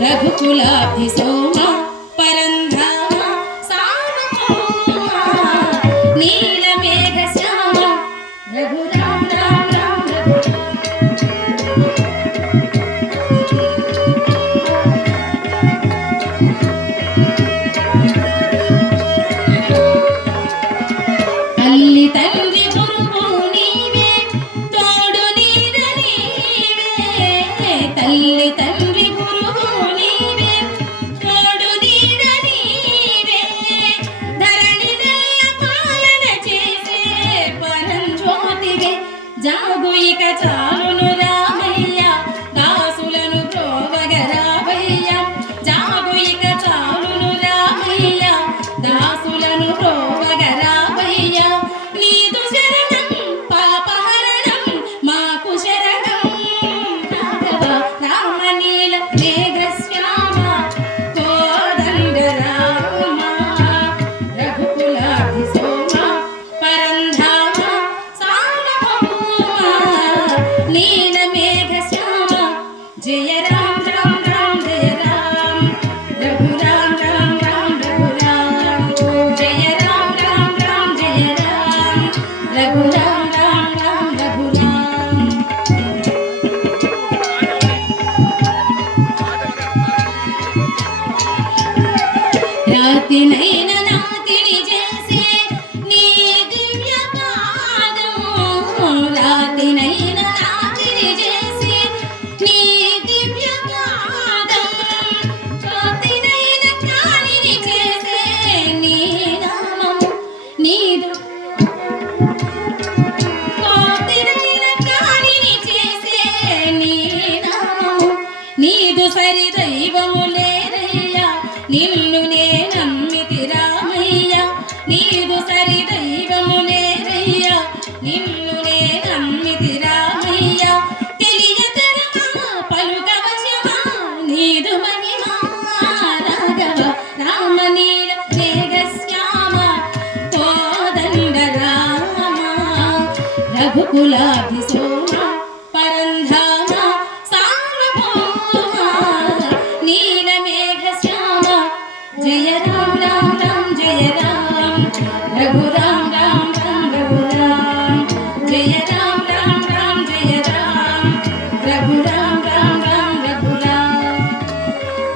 రఘుకులాబ్ధి సోమ పరంధామ సార్వభౌమ నీలమేఘ శ్యామ రఘురామ రామ రామ తల్లి తండ్రి గురువు నీవే తోడు నీడ నీవే తల్లి తండ్రి గురువు నీవే తోడు నీడ నీవే ధరణి నెల్ల పాలన చేసే పరంజ్యోతివే జాగు ఇక చాలును రామయ్య దాసులను ప్రోవగరావయ్య జాగు ఇక చాలును రామయ్య దాసులను ప్రోవగరావయ్య నీదు శరణం పాపహరణం మాకు శరణం రాఘవ రామ నీల మేఘ శ్యామ కోదండ రామ రఘుకులాబ్ధి సోమ పరంధామ సార్వభౌమ నీల మేఘ శ్యామ జయ రామ రామ రామ జయ రామ రఘురామ రామ రామ రఘురామ జయ రామ రామ రామ జయ రామ రఘురామ రామ రామ రఘురామ రాతినైన నాతిని చేసే నీ దివ్య పాదము రాతినైన నాతిని చేసే నీ దివ్య పాదం రాతినైన కాలిని చేసే నీ నామము నీదు రాతినైన కాలిని చేసే నీ నామము నీదు సరి దైవము లేరయ్యా నిన్ను నే నమ్మితి రామయ్య నీదు సరి దైవము లేరయ్యా నిన్ను నే నమ్మితి రామయ్య తెలియతరమా పలుకవశమా నీదు మహిమా రాఘవ రామ నీల మేఘ శ్యామ కోదండ రామ రఘుకులాబ్ధి